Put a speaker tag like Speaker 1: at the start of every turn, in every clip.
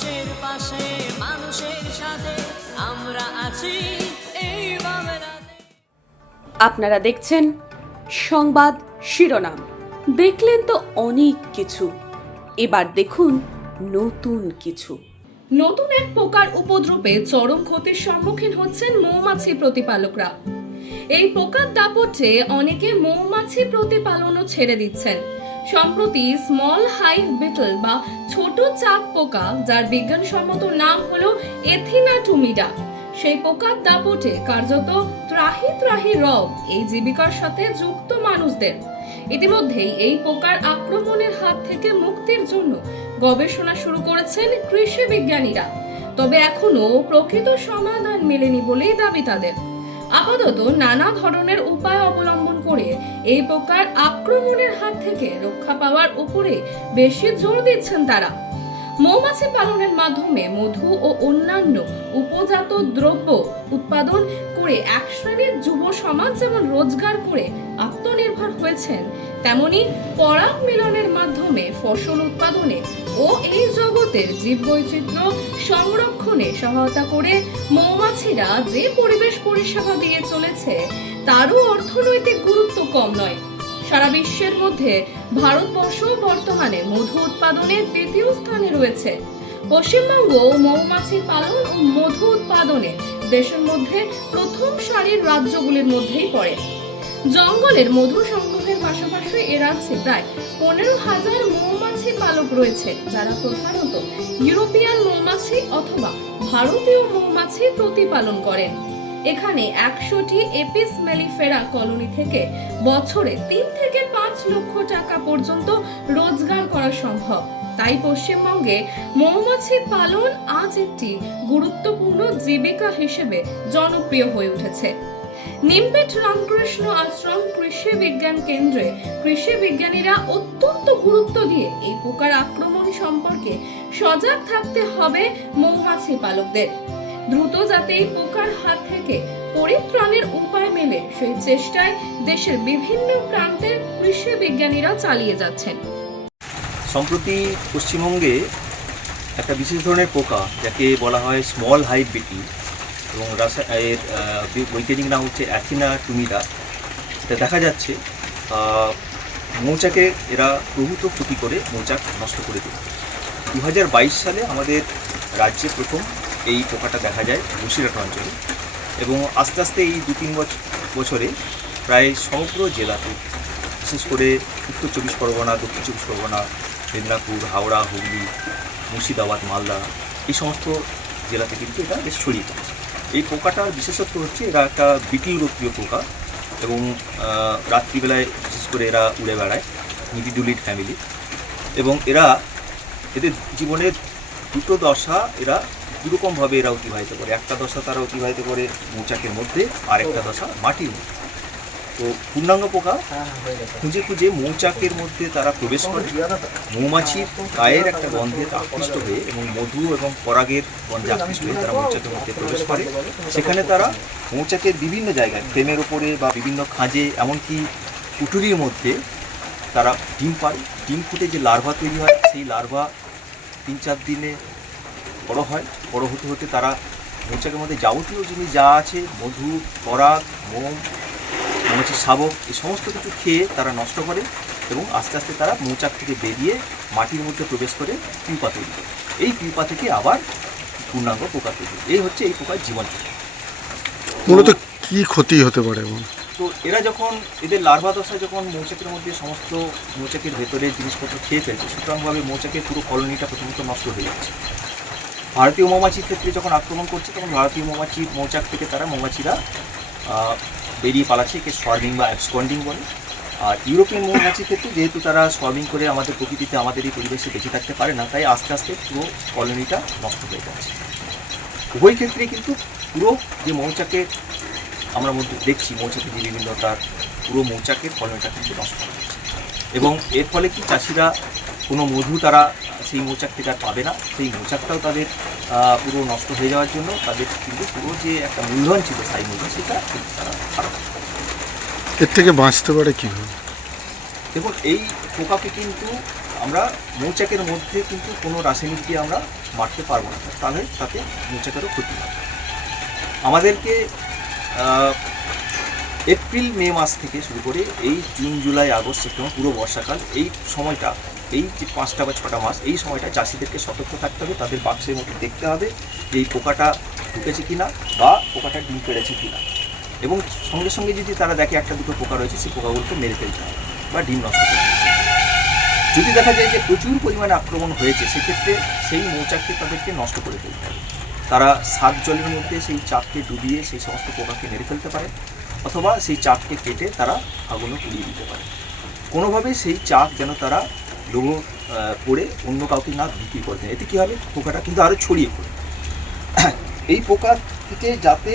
Speaker 1: মানুষের পাশে মানুষের সাথে আমরা আছি। এই
Speaker 2: আপনারা দেখছেন সংবাদ শিরোনাম। দেখলেন তো অনেক কিছু। এবার দেখুন নতুন কিছু।
Speaker 3: নতুন এক পোকার উপদ্রবে চরম ক্ষতির সম্মুখীন হচ্ছেন মৌমাছি প্রতিপালকরা। এই পোকার দাপটে অনেকে মৌমাছি প্রতিপালনও ছেড়ে দিচ্ছেন। সম্প্রতি স্মল হাইভ বিটল বা ছোট চাক পোকা, যার বিজ্ঞানসম্মত নাম হলো এথিনা টুমিডা সেই পোকার দাপটে কার্যত ত্রাহি ত্রাহি রব এই জীবিকার সাথে যুক্ত মানুষদের। ইতিমধ্যেই এই পোকার আক্রমণের হাত থেকে মুক্তির জন্য গবেষণা শুরু করেছেন কৃষি বিজ্ঞানীরা। তবে এখনও প্রকৃত সমাধান মেলেনি বলেই দাবি তাদের। আপাতত নানা ধরনের উপায় এই পোকার আক্রমণের হাত থেকে রক্ষা পাওয়ার উপরে বেশি জোর দিচ্ছেন তারা। মৌমাছি পালনের মাধ্যমে মধু ও অন্যান্য উপজাত দ্রব্য উৎপাদন করে এক শ্রেণির যুব সমাজ যেমন রোজগার করে আত্মনির্ভর হয়েছেন, তেমনি পরাগ মিলনের মাধ্যমে ফসল উৎপাদনে ও এই জগতের জীববৈচিত্র্য সংরক্ষণে সহায়তা করে মৌমাছিরা যে পরিবেশ পরিষেবা দিয়ে চলেছে, তারও অর্থনৈতিক গুরুত্ব কম নয়। সারা বিশ্বের মধ্যে ভারতবর্ষ বর্তমানে মধু উৎপাদনে তৃতীয় স্থানে রয়েছে। পশ্চিমবঙ্গ মৌমাছি পালন ও মধু উৎপাদনে দেশের মধ্যে প্রথম সারির রাজ্যগুলির মধ্যেই পড়ে। জঙ্গলের মধু সংগ্রহের পাশাপাশি এ রাজ্যে প্রায় পনেরো হাজার মৌমাছি পালক রয়েছে, যারা প্রধানত ইউরোপিয়ান মৌমাছি অথবা ভারতীয় মৌমাছি প্রতিপালন করেন। এখানে একশোটি এপিস মেলিফেরা কলোনি থেকে বছরে তিন থেকে পাঁচ লক্ষ টাকা পর্যন্ত রোজগার করা সম্ভব। তাই পশ্চিমবঙ্গে মৌমাছি পালন আজ একটি গুরুত্বপূর্ণ জীবিকা হিসেবে জনপ্রিয় হয়ে উঠেছে। নিমপেট রামকৃষ্ণ আশ্রম কৃষি বিজ্ঞান কেন্দ্রে কৃষি বিজ্ঞানীরা অত্যন্ত গুরুত্ব দিয়ে এই পোকার আক্রমণ সম্পর্কে সজাগ থাকতে হবে মৌমাছি পালকদের। দ্রুত যাতে এই পোকার হাত থেকে পরিত্রাণের উপায় মেলে, সেই চেষ্টায় দেশের বিভিন্ন প্রান্তের কৃষি বিজ্ঞানীরা চালিয়ে যাচ্ছেন।
Speaker 4: সম্প্রতি পশ্চিমবঙ্গে একটা বিশেষ ধরনের পোকা, যাকে বলা হয় স্মল হাইভ বিটি এবং রাসা এর বৈজ্ঞানিক নাম হচ্ছে অ্যাথিনা টুমিডা এটা দেখা যাচ্ছে মৌচাকে এরা প্রভূত ক্ষতি করে মৌচাক নষ্ট করে দেয় দু সালে আমাদের রাজ্যে প্রথম এই পোকাটা দেখা যায় বসিরহাট অঞ্চলে এবং আস্তে আস্তে এই দু তিন বছরে প্রায় সমগ্র জেলাতে, বিশেষ করে উত্তর চব্বিশ পরগনা, দক্ষিণ চব্বিশ পরগনা, মেদিনীপুর, হাওড়া, হুগলি, মুর্শিদাবাদ, মালদা, এই সমস্ত জেলাতে কিন্তু এটা বেশ ছড়িয়ে পড়েছে। এই পোকাটার বিশেষত্ব হচ্ছে এরা একটা বিটিল রোগীয় পোকা এবং রাত্রিবেলায় বিশেষ করে এরা উড়ে বেড়ায় নিডিডুলিড ফ্যামিলি। এবং এরা এদের জীবনের দুটো দশা এরা দুরকমভাবে এরা অতিবাহিত করে। একটা দশা তারা অতিবাহিত করে মৌচাকের মধ্যে আর একটা দশা মাটির মধ্যে। তো পূর্ণাঙ্গ পোকা? খুঁজে খুঁজে মৌচাকের মধ্যে তারা প্রবেশ করে। মৌমাছির গায়ের একটা গন্ধে আকৃষ্ট হয়ে এবং মধু এবং পরাগের গন্ধে আকৃষ্ট হয়ে তারা মৌচাকের মধ্যে প্রবেশ করে। সেখানে তারা মৌচাকের বিভিন্ন জায়গায় ফ্রেমের ওপরে বা বিভিন্ন খাঁজে এমনকি কুটুরির মধ্যে তারা ডিম পারে ডিম ফুটে যে লার্ভা তৈরি হয় সেই লার্ভা তিন চার দিনে বড় হয়। বড় হতে হতে তারা মৌচাকের মধ্যে যাবতীয় জিনিস যা আছে মধু পরাগ মোম মৌমাছির শাবক এই সমস্ত কিছু খেয়ে তারা নষ্ট করে এবং আস্তে আস্তে তারা মৌচাক থেকে বেরিয়ে মাটির মধ্যে প্রবেশ করে পিউপা তৈরি করে। এই পিউপা থেকে আবার পূর্ণাঙ্গ পোকা তৈরি এই হচ্ছে এই পোকার জীবন
Speaker 5: মূলত কি ক্ষতি হতে পারে
Speaker 4: তো এরা যখন এদের লার্ভা দশায় যখন মৌচাকের মধ্যে সমস্ত মৌচাকের ভেতরে জিনিসপত্র খেয়ে ফেলছে সুতরাংভাবে মৌচাকের পুরো কলোনিটা প্রথমত নষ্ট হয়ে যাচ্ছে। ভারতীয় মৌমাছির ক্ষেত্রে যখন আক্রমণ করছে তখন ভারতীয় মৌমাছি মৌচাক থেকে তারা মৌমাছিরা বেরিয়ে পালাচ্ছে, একে সোয়ার্মিং বা অ্যাবসকন্ডিং বলে। আর ইউরোপিয়ান মৌমাছির ক্ষেত্রে যেহেতু তারা সোয়ার্মিং করে আমাদের প্রকৃতিতে, আমাদের এই পরিবেশে বেঁচে থাকতে পারে না, তাই আস্তে আস্তে পুরো কলোনিটা নষ্ট হয়ে যাচ্ছে। উভয় ক্ষেত্রে কিন্তু পুরো যে মৌচাকে আমরা মধ্যে দেখছি মৌচাকের যে বিভিন্ন তার পুরো মৌচাকের ফলনটা কিন্তু নষ্ট হয়ে যাচ্ছে। এবং এর ফলে কি চাষিরা কোনো মধু তারা সেই মৌচাক থেকে আর পাবে না, সেই মৌচাকটাও তাদের পুরো নষ্ট হয়ে যাওয়ার জন্য তাদের কিন্তু পুরো যে একটা মূলধন ছিল স্থায়ী মূলধন, সেটা তারা
Speaker 5: এর থেকে বাঁচতে পারে কীভাবে
Speaker 4: দেখুন, এই পোকাকে কিন্তু আমরা মৌচাকের মধ্যে কিন্তু কোনো রাসায়নিক দিয়ে আমরা মারতে পারব না। তাহলে তাতে মৌচাকেরও ক্ষতি হবে। আমাদেরকে এপ্রিল, মে মাস থেকে শুরু করে এই জুন, জুলাই, আগস্ট, সেপ্টেম্বর, পুরো বর্ষাকাল এই সময়টা, এই যে পাঁচটা বা ছটা মাস, এই সময়টা চাষিদেরকে সতর্ক থাকতে হবে, তাদের বাক্সের মধ্যে দেখতে হবে যে এই পোকাটা ঢুকেছে কিনা বা পোকাটা ডিম পেড়েছে কিনা। এবং সঙ্গে সঙ্গে যদি তারা দেখে একটা দুটো পোকা রয়েছে সেই পোকাগুলোকে মেরে ফেলতে হয় বা ডিম নষ্ট করতে যদি দেখা যায় যে প্রচুর পরিমাণে আক্রমণ হয়েছে সেক্ষেত্রে সেই মৌচাককে তাদেরকে নষ্ট করে ফেলতে হবে। তারা সাত জলের মধ্যে সেই চাককে ডুবিয়ে সেই সমস্ত পোকাকে মেরে ফেলতে পারে অথবা সেই চাককে কেটে তারা আগুনে পুড়িয়ে দিতে পারে। কোনোভাবে সেই চাক যেন তারা আহ, করে অন্য কাউকে না বিক্রি করে দেয়। এতে কী হবে? পোকাটা কিন্তু আরও ছড়িয়ে পড়ে এই পোকা থেকে যাতে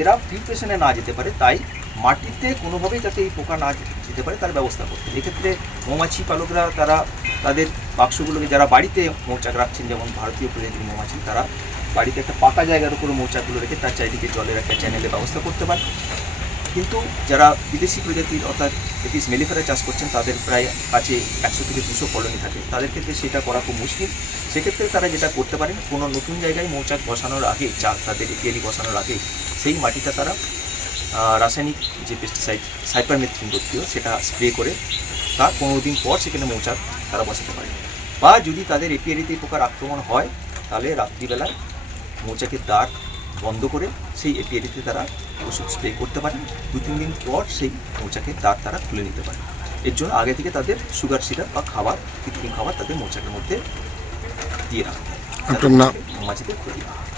Speaker 4: এরা প্রিপারেশনে না যেতে পারে, তাই মাটিতে কোনোভাবেই যাতে এই পোকা না যেতে পারে, তার ব্যবস্থা করতে। এক্ষেত্রে মৌমাছি পালকরা, তারা তাদের বাক্সগুলোকে যারা বাড়িতে মৌচাক রাখছেন, যেমন ভারতীয় প্রজাতির মৌমাছি, তারা বাড়িতে একটা পাকা জায়গার উপরে মৌচাকগুলো রেখে তার চারিদিকে জলের একটা চ্যানেলের ব্যবস্থা করতে পারে। কিন্তু যারা বিদেশি প্রজাতির, অর্থাৎ এপিস মেলিফেরা চাষ করছেন, তাদের প্রায় কাছে একশো থেকে দুশো কলোনি থাকে। তাদের ক্ষেত্রে সেটা করা খুব মুশকিল। সেক্ষেত্রে তারা যেটা করতে পারেন, কোনো নতুন জায়গায় মৌচাক বসানোর আগে চাক তাদের এপিয়ারি বসানোর আগে সেই মাটিটা তারা রাসায়নিক যে পেস্টিসাইড সাইপারমেথ্রিন জাতীয় সেটা স্প্রে করে তার পনেরো দিন পর সেখানে মৌচাক তারা বসাতে পারে। বা যদি তাদের এপিয়ারিতে পোকার আক্রমণ হয় তাহলে রাত্রিবেলায় মৌচাকের দ্বার বন্ধ করে সেই এপিয়ারিতে তারা ওষুধ স্প্রে করতে পারেন। দু তিন দিন পর সেই মৌচাকের দ্বার তারা খুলে নিতে পারে এর জন্য আগে থেকে তাদের সুগার সিরাপ বা খাবার কৃত্রিম খাবার তাদের মৌচাকের মধ্যে দিয়ে রাখতে হবে।
Speaker 5: আপনার
Speaker 4: ক্ষতি না হয়।